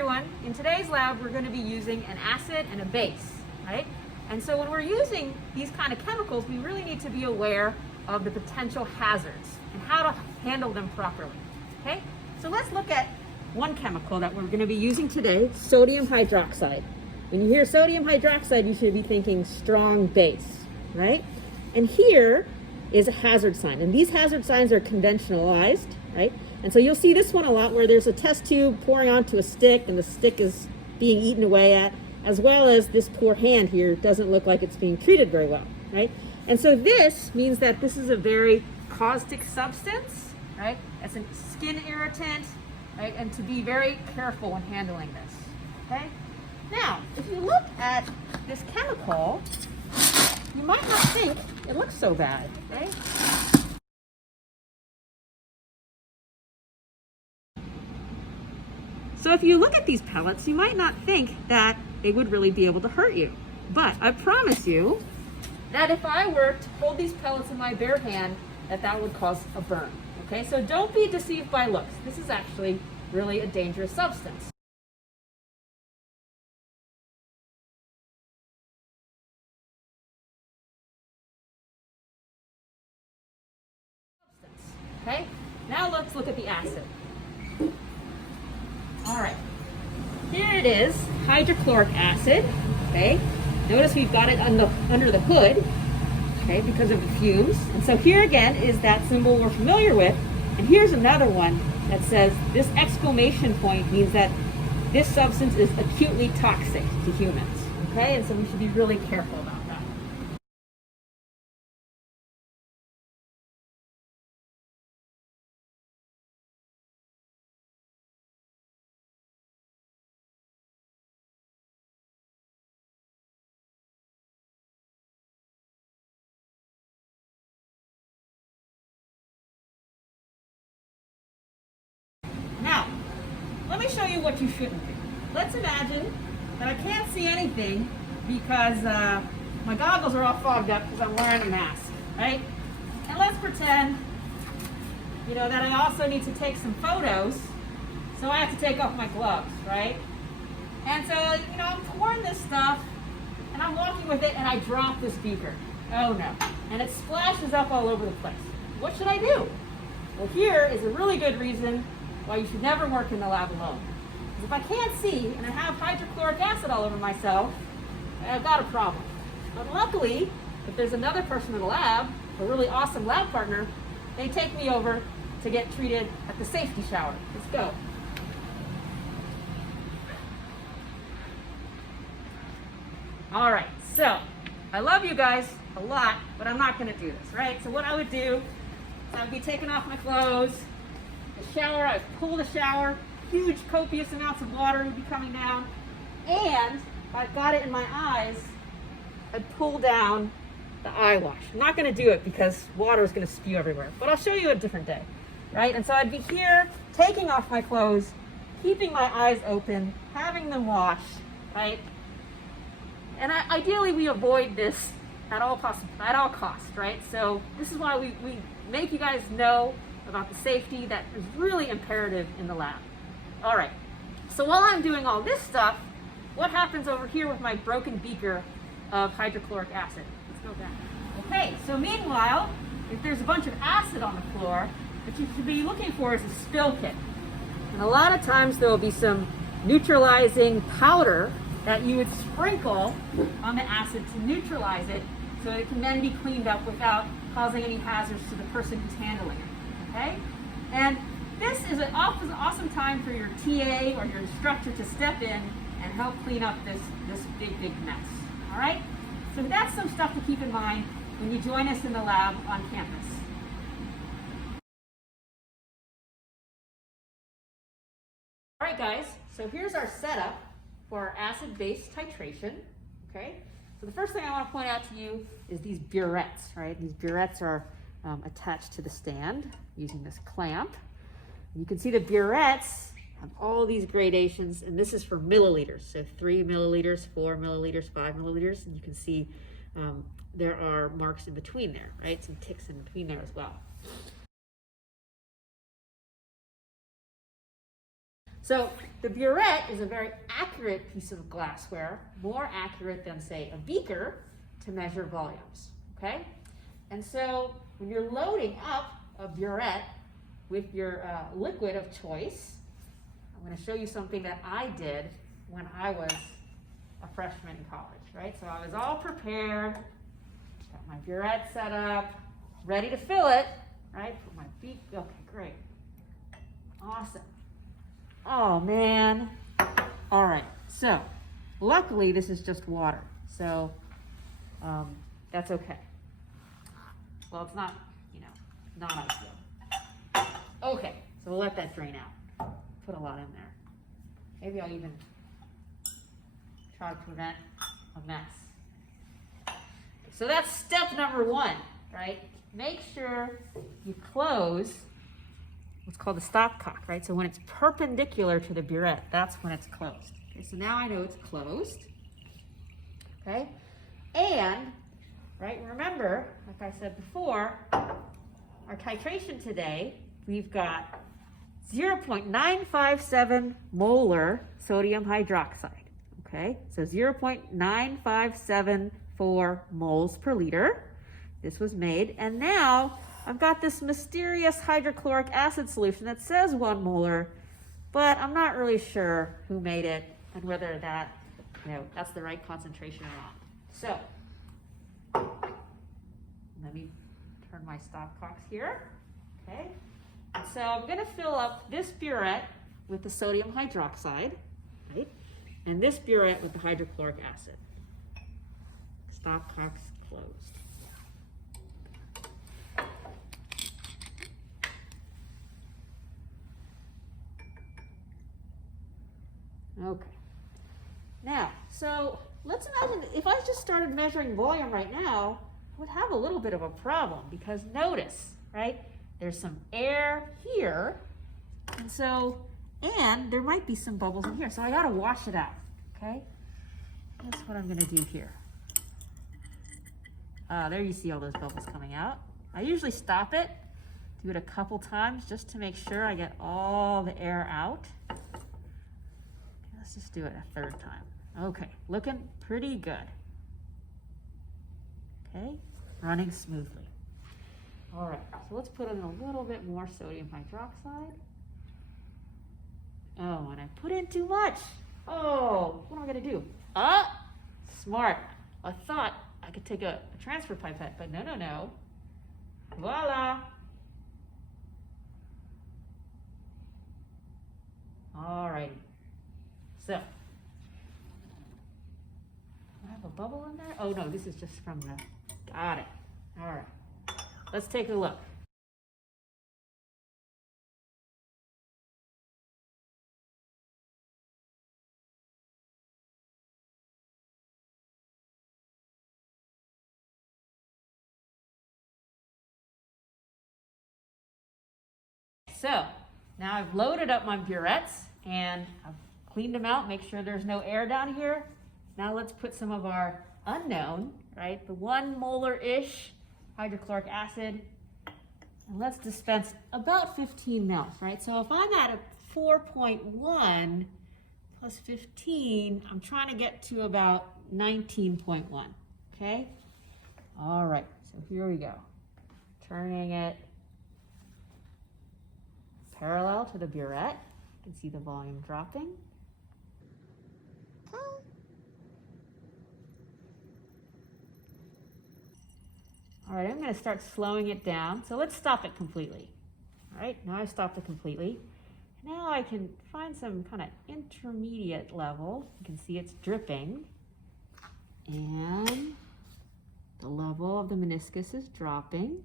everyone. In today's lab, we're going to be using an acid and a base, right? And so when we're using these kind of chemicals, we really need to be aware of the potential hazards and how to handle them properly, okay? So let's look at one chemical that we're going to be using today, sodium hydroxide. When you hear sodium hydroxide, you should be thinking strong base, right? And here is a hazard sign, and these hazard signs are conventionalized, right? And so you'll see this one a lot where there's a test tube pouring onto a stick and the stick is being eaten away at, as well as this poor hand here doesn't look like it's being treated very well, right? And so this means that this is a very caustic substance, right? It's a skin irritant, right? And to be very careful when handling this, okay? Now, if you look at this chemical, you might not think it looks so bad, right? So if you look at these pellets, you might not think that they would really be able to hurt you. But I promise you that if I were to hold these pellets in my bare hand, that would cause a burn, okay? So don't be deceived by looks. This is actually really a dangerous substance. Okay, now let's look at the acid. All right, here it is, hydrochloric acid, okay? Notice we've got it under the hood, okay, because of the fumes. And so here again is that symbol we're familiar with. And here's another one that says this exclamation point means that this substance is acutely toxic to humans, okay? And so we should be really careful about that. Now, let me show you what you shouldn't do. Let's imagine that I can't see anything because my goggles are all fogged up because I'm wearing a mask, right? And let's pretend, that I also need to take some photos, so I have to take off my gloves, right? And so, I'm pouring this stuff, and I'm walking with it, and I drop this beaker. Oh no. And it splashes up all over the place. What should I do? Well, here is a really good reason why you should never work in the lab alone. Because if I can't see and I have hydrochloric acid all over myself, I've got a problem. But luckily, if there's another person in the lab, a really awesome lab partner, they take me over to get treated at the safety shower. Let's go. All right, so I love you guys a lot, but I'm not gonna do this, right? So what I would do is I would be taking off my clothes, the shower, I would pull the shower, huge copious amounts of water would be coming down, and if I've got it in my eyes, I'd pull down the eye wash. I'm not gonna do it because water is gonna spew everywhere, but I'll show you a different day, right? And so I'd be here, taking off my clothes, keeping my eyes open, having them washed, right? And ideally we avoid this at all costs, right? So this is why we make you guys know about the safety that is really imperative in the lab. All right, so while I'm doing all this stuff, what happens over here with my broken beaker of hydrochloric acid? Let's go back. Okay, so meanwhile, if there's a bunch of acid on the floor, what you should be looking for is a spill kit. And a lot of times there will be some neutralizing powder that you would sprinkle on the acid to neutralize it so it can then be cleaned up without causing any hazards to the person who's handling it, okay? And this is an awesome time for your TA or your instructor to step in and help clean up this big mess, all right? So that's some stuff to keep in mind when you join us in the lab on campus. All right, guys, so here's our setup for our acid-base titration, okay? So the first thing I want to point out to you is these burettes, right? These burettes are attached to the stand using this clamp. You can see the burettes have all these gradations, and this is for milliliters. So 3 milliliters, 4 milliliters, 5 milliliters, and you can see there are marks in between there, right? Some ticks in between there as well. So The burette is a very accurate piece of glassware, more accurate than, say, a beaker to measure volumes, okay? And so when you're loading up a burette with your liquid of choice, I'm going to show you something that I did when I was a freshman in college, right? So I was all prepared, got my burette set up, ready to fill it, right? Put my beak, okay, great. Awesome. Oh man. All right, so luckily this is just water, so that's okay. Well, it's not, not ideal. Okay, so we'll let that drain out. Put a lot in there. Maybe I'll even try to prevent a mess. So that's step number one, right? Make sure you close what's called the stopcock, right? So when it's perpendicular to the burette, that's when it's closed. Okay, so now I know it's closed. Okay, and right, remember, like I said before, our titration today, we've got 0.957 molar sodium hydroxide. Okay, so 0.9574 moles per liter. This was made, and now I've got this mysterious hydrochloric acid solution that says 1 molar, but I'm not really sure who made it and whether that, that's the right concentration or not. So let me turn my stopcocks here. Okay, and so I'm going to fill up this burette with the sodium hydroxide, right? And this burette with the hydrochloric acid. Stopcocks closed. Okay. Now, so let's imagine if I just started measuring volume right now, I would have a little bit of a problem because notice, right? There's some air here, and there might be some bubbles in here, so I gotta wash it out, okay? That's what I'm gonna do here. There you see all those bubbles coming out. I usually stop it, do it a couple times just to make sure I get all the air out. Let's just do it a third time. Okay, looking pretty good. Okay, running smoothly. All right, so let's put in a little bit more sodium hydroxide. Oh, and I put in too much. Oh, what am I gonna do? Smart. I thought I could take a transfer pipette, but no. Voila. All righty. So, I have a bubble in there? Oh no, this is just from the, got it. All right, let's take a look. So, now I've loaded up my burettes and I've cleaned them out, make sure there's no air down here. Now let's put some of our unknown, right? The 1 molar-ish hydrochloric acid. And let's dispense about 15 mils, right? So if I'm at a 4.1 plus 15, I'm trying to get to about 19.1, okay? All right, so here we go. Turning it parallel to the burette. You can see the volume dropping. All right, I'm going to start slowing it down. So let's stop it completely. All right, now I've stopped it completely. Now I can find some kind of intermediate level. You can see it's dripping. And the level of the meniscus is dropping.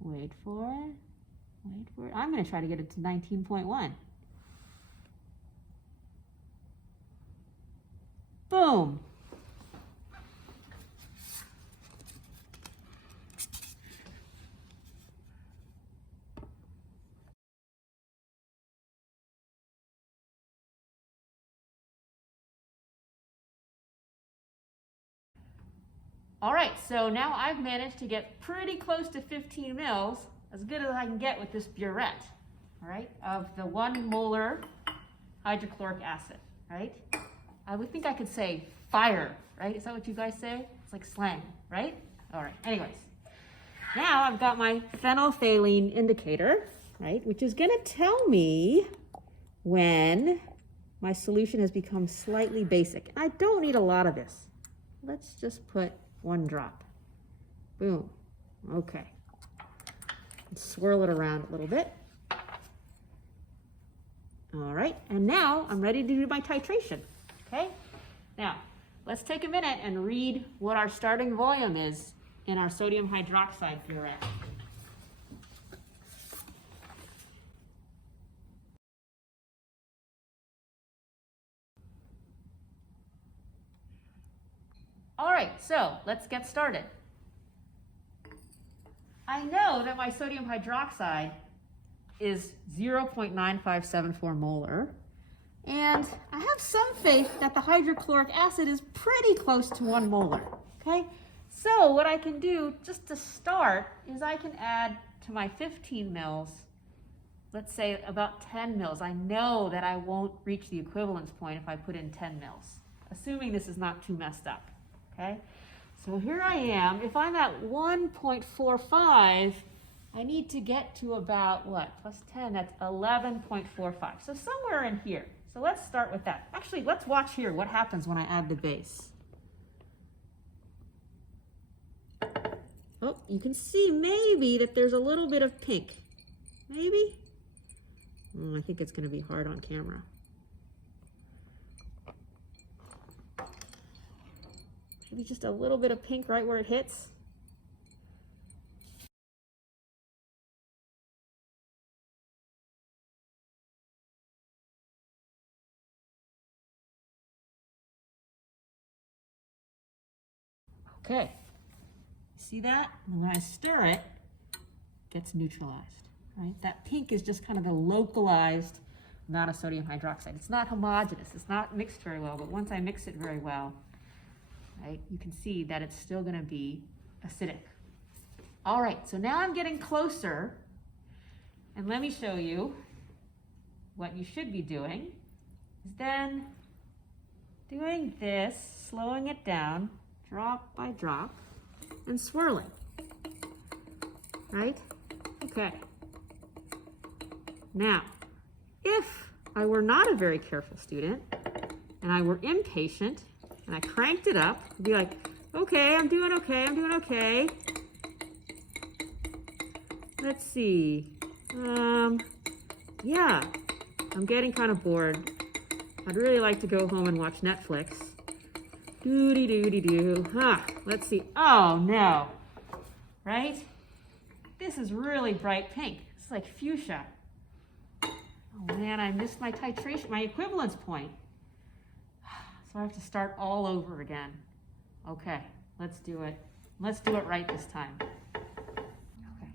Wait for it. Wait for it. I'm going to try to get it to 19.1. Boom. All right, so now I've managed to get pretty close to 15 mils. as good as I can get with this burette, all right, of the 1 molar hydrochloric acid, right? I would think I could say fire, right? Is that what you guys say? It's like slang, right? All right, anyways. Now I've got my phenolphthalein indicator, right, which is gonna tell me when my solution has become slightly basic. I don't need a lot of this. Let's just put 1 drop. Boom. Okay. Let's swirl it around a little bit. All right, and now I'm ready to do my titration, okay? Now, let's take a minute and read what our starting volume is in our sodium hydroxide burette. All right, so let's get started. I know that my sodium hydroxide is 0.9574 molar, and I have some faith that the hydrochloric acid is pretty close to 1 molar, okay? So what I can do just to start is I can add to my 15 mils, let's say about 10 mils. I know that I won't reach the equivalence point if I put in 10 mils, assuming this is not too messed up, okay? So here I am. If I'm at 1.45, I need to get to about, what, plus 10, that's 11.45. So somewhere in here. So let's start with that. Actually, let's watch here what happens when I add the base. Oh, you can see maybe that there's a little bit of pink. Maybe? I think it's going to be hard on camera. Maybe just a little bit of pink right where it hits. Okay, see that? And when I stir it, it gets neutralized, right? That pink is just kind of the localized amount of sodium hydroxide. It's not homogeneous, it's not mixed very well, but once I mix it very well, right, you can see that it's still gonna be acidic. All right, so now I'm getting closer, and let me show you what you should be doing, is then doing this, slowing it down, drop by drop, and swirling, right? Okay. Now, if I were not a very careful student, and I were impatient, and I cranked it up, I'd be like, okay, I'm doing okay, I'm doing okay. Let's see. Yeah, I'm getting kind of bored. I'd really like to go home and watch Netflix. Doo-dee-doo-dee-doo. Let's see. Oh, no. Right? This is really bright pink. It's like fuchsia. Oh, man, I missed my titration, my equivalence point. So I have to start all over again. Okay, let's do it. Let's do it right this time. Okay.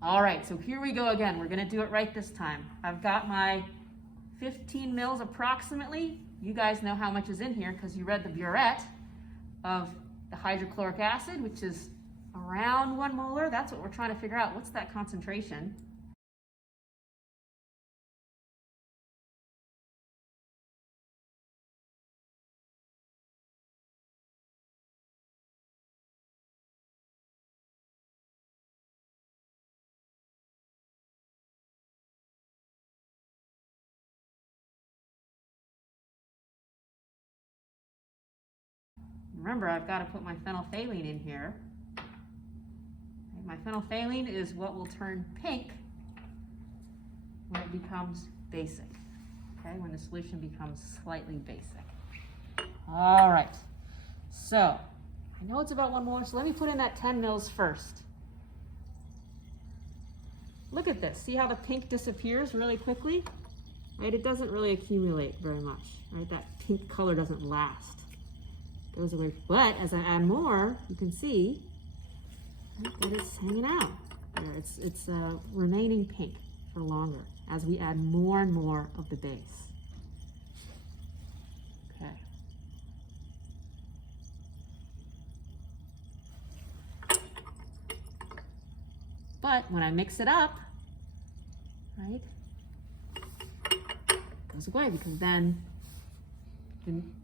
All right, so here we go again. We're going to do it right this time. I've got my 15 mils approximately. You guys know how much is in here because you read the burette of the hydrochloric acid, which is around 1 molar. That's what we're trying to figure out. What's that concentration? Remember, I've got to put my phenolphthalein in here. Okay, my phenolphthalein is what will turn pink when it becomes basic. Okay, when the solution becomes slightly basic. All right, so I know it's about 1 molar, so let me put in that 10 mils first. Look at this. See how the pink disappears really quickly? Right, it doesn't really accumulate very much. Right, that pink color doesn't last. Goes away, but as I add more, you can see that it's hanging out. There, it's remaining pink for longer as we add more and more of the base. Okay. But when I mix it up, right, it goes away because then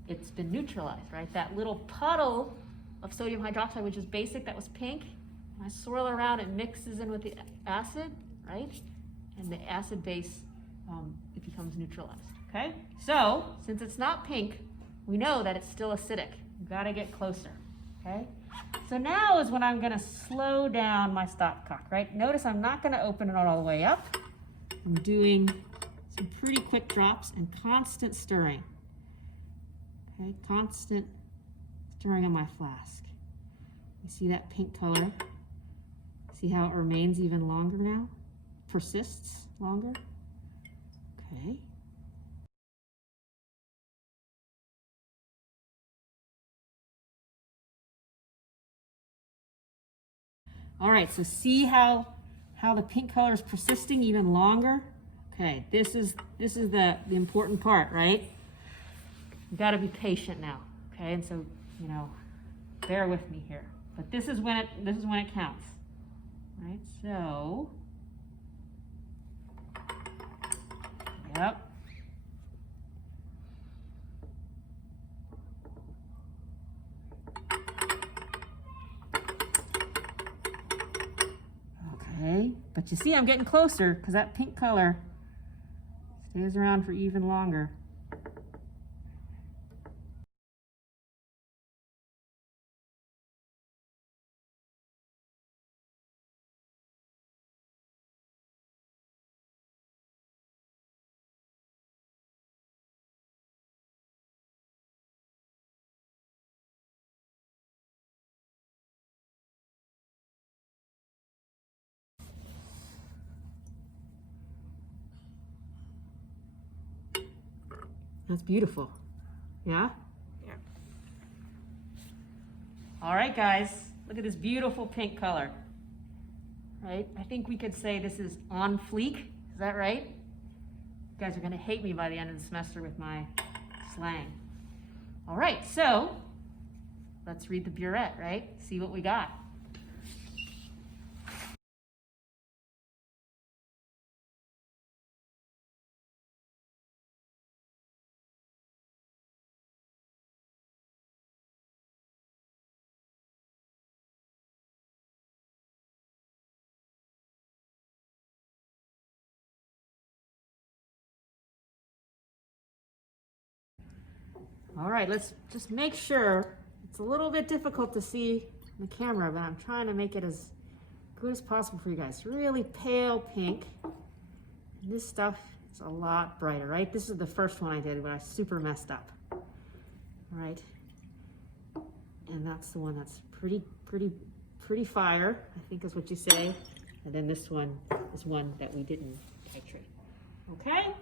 it's been neutralized, right? That little puddle of sodium hydroxide, which is basic, that was pink, when I swirl it around, it mixes in with the acid, right? And the acid base, it becomes neutralized, okay? So, since it's not pink, we know that it's still acidic. You've got to get closer, okay? So now is when I'm going to slow down my stopcock, right? Notice I'm not going to open it all the way up. I'm doing some pretty quick drops and constant stirring. Okay, constant stirring on my flask. You see that pink color? See how it remains even longer now? Persists longer? Okay. All right, so see how the pink color is persisting even longer? Okay, this is the important part, right? You got to be patient now, okay? And so, you know, bear with me here. But this is when it counts, right? So, yep. Okay, but you see I'm getting closer because that pink color stays around for even longer. That's beautiful. Yeah? Yeah. All right, guys. Look at this beautiful pink color. Right? I think we could say this is on fleek. Is that right? You guys are going to hate me by the end of the semester with my slang. All right, so let's read the burette, right? See what we got. All right, let's just make sure. It's a little bit difficult to see the camera, but I'm trying to make it as good as possible for you guys. Really pale pink. And this stuff is a lot brighter, right? This is the first one I did when I super messed up. All right. And that's the one that's pretty fire, I think is what you say. And then this one is one that we didn't titrate. Okay?